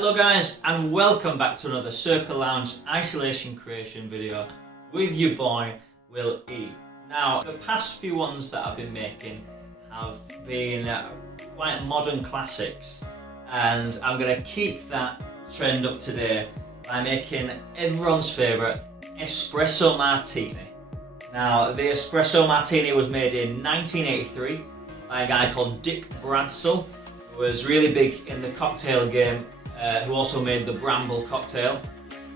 Hello guys, and welcome back to another Circle Lounge isolation creation video with your boy WillE. Now, the past few ones that I've been making have been quite modern classics, and I'm going to keep that trend up today by making everyone's favourite Espresso Martini. Now, the Espresso Martini was made in 1983 by a guy called Dick Bradsell, who was really big in the cocktail game, who also made the Bramble cocktail.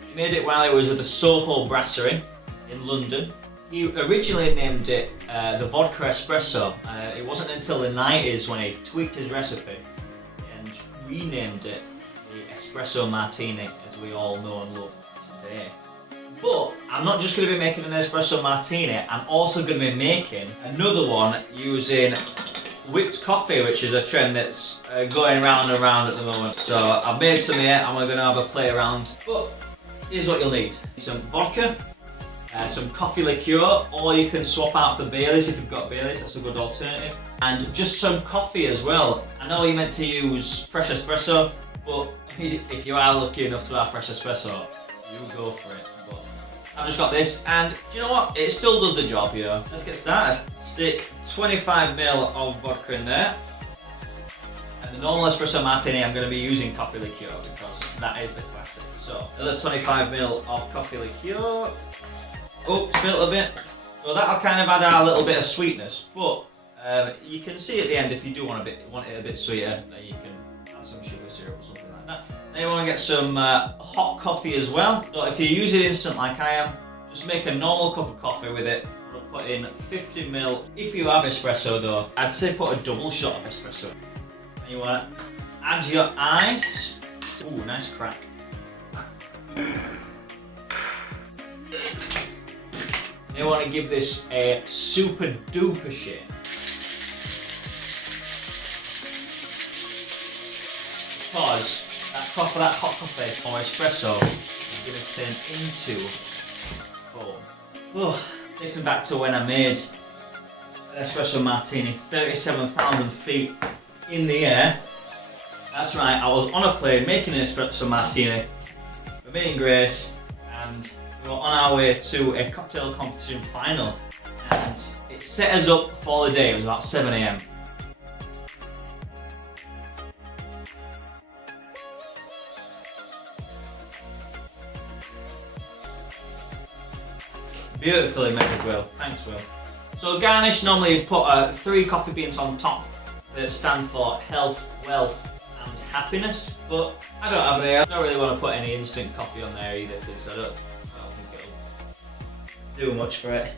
He made it while he was at the Soho Brasserie in London. He originally named it the Vodka Espresso. It wasn't until the 90s when he tweaked his recipe and renamed it the Espresso Martini, as we all know and love today. But I'm not just going to be making an Espresso Martini, I'm also going to be making another one using whipped coffee, which is a trend that's going round and round at the moment. So I've made some here and we're going to have a play around. But here's what you'll need. Some vodka, some coffee liqueur, or you can swap out for Baileys if you've got Baileys, that's a good alternative. And just some coffee as well. I know you're meant to use fresh espresso, but if you are lucky enough to have fresh espresso, you go for it. But I've just got this, and do you know what? It still does the job, you know. Let's get started. Stick 25ml of vodka in there. And the normal Espresso Martini, I'm going to be using coffee liqueur because that is the classic. So, another 25ml of coffee liqueur. Oh, spilt a bit. So that'll kind of add a little bit of sweetness, but you can see at the end if you do want it a bit sweeter, that you can add some sugar syrup or something like that. Then you want to get some hot coffee as well. So if you use it instant like I am, just make a normal cup of coffee with it. I'm going to put in 50ml. If you have espresso though, I'd say put a double shot of espresso. And you want to add your ice. Ooh, nice crack. You want to give this a super duper shake. Because that hot coffee or espresso is going to turn into foam. Oh, takes me back to when I made an Espresso Martini, 37,000 feet in the air. That's right, I was on a plane making an Espresso Martini for me and Grace, and we were on our way to a cocktail competition final, and it set us up for the day. It was about 7 AM. Beautifully made, Will. Thanks, Will. So garnish, normally you put 3 coffee beans on top that stand for health, wealth and happiness, but I don't have any. I don't really want to put any instant coffee on there either, because I don't think it'll do much for it.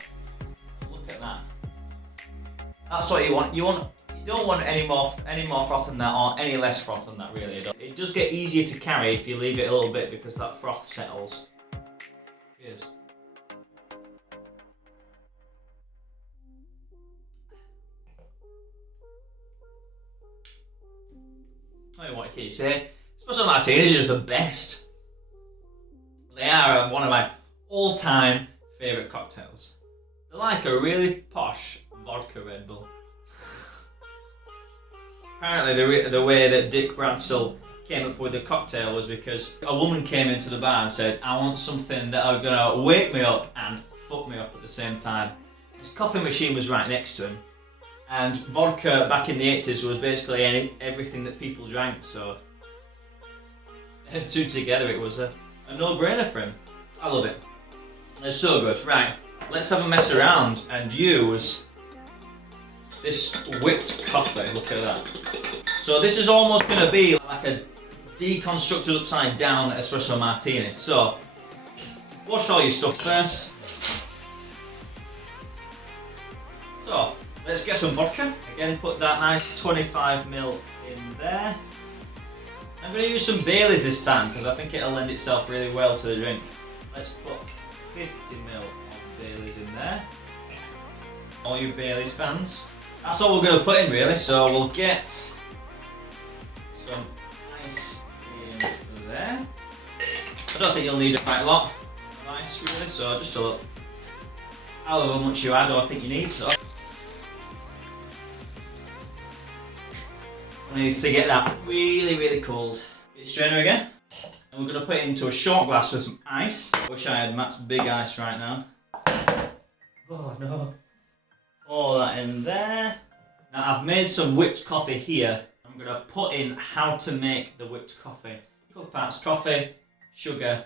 Look at that. That's what you want. You don't want any more froth than that, or any less froth than that, really. It does get easier to carry if you leave it a little bit, because that froth settles. Cheers. Oh, what can you say? Espresso Martinis are just the best. They are one of my all-time favourite cocktails. They're like a really posh vodka Red Bull. Apparently the way that Dick Bradsell came up with the cocktail was because a woman came into the bar and said, I want something that are going to wake me up and fuck me up at the same time. His coffee machine was right next to him. And vodka back in the 80s was basically everything that people drank, so the two together, it was a no-brainer for him. I love it. It's so good. Right, let's have a mess around and use this whipped coffee. Look at that. So this is almost going to be like a deconstructed upside down Espresso Martini. So wash all your stuff first. So let's get some vodka. Again, put that nice 25ml in there. I'm going to use some Baileys this time because I think it'll lend itself really well to the drink. Let's put 50ml of Baileys in there. All you Baileys fans. That's all we're going to put in really, so we'll get some ice in there. I don't think you'll need a quite lot of ice really, so just a look. However much you add, I think you need, so. I need to get that really, really cold. Get your strainer again. And we're going to put it into a short glass with some ice. Wish I had Matt's big ice right now. Oh no. Pour that in there. Now I've made some whipped coffee here. I'm going to put in how to make the whipped coffee. Equal parts coffee, sugar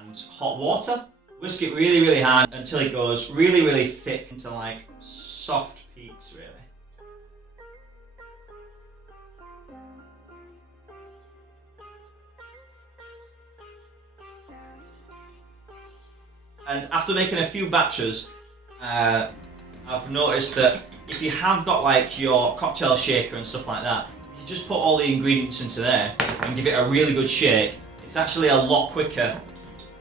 and hot water. Whisk it really, really hard until it goes really, really thick into like soft peaks really. And after making a few batches, I've noticed that if you have got like your cocktail shaker and stuff like that, if you just put all the ingredients into there and give it a really good shake, it's actually a lot quicker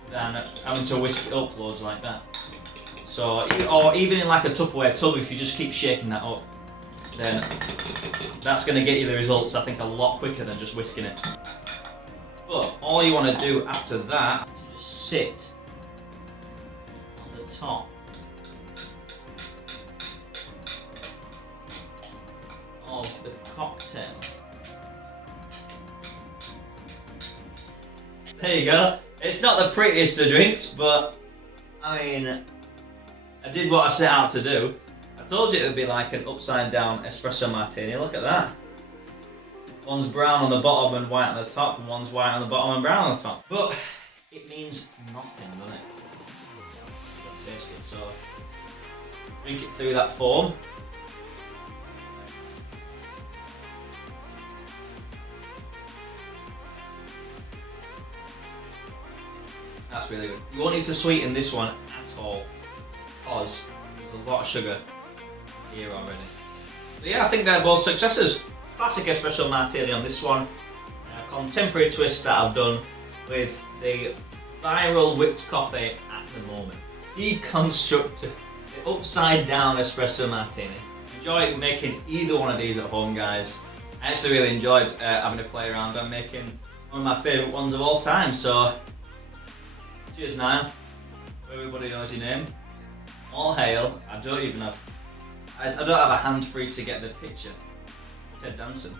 than having to whisk it up loads like that. So, or even in like a Tupperware tub, if you just keep shaking that up, then that's going to get you the results, I think, a lot quicker than just whisking it. But all you want to do after that is just sit on the top of the cocktail. There you go. It's not the prettiest of drinks, but I mean, I did what I set out to do. I told you it would be like an upside down espresso martini. Look at that. One's brown on the bottom and white on the top, and one's white on the bottom and brown on the top. But it means nothing, doesn't it? Don't taste it, so drink it through that foam. That's really good. You won't need to sweeten this one at all, because there's a lot of sugar here already. But yeah, I think they're both successes. Classic espresso martini on this one. A contemporary twist that I've done with the viral whipped coffee at the moment. Deconstructed the upside down espresso martini. Enjoy making either one of these at home, guys. I actually really enjoyed having a play around and making one of my favourite ones of all time. So cheers, Niall. Everybody knows your name. All hail. I don't have a hand free to get the picture. Ted Danson.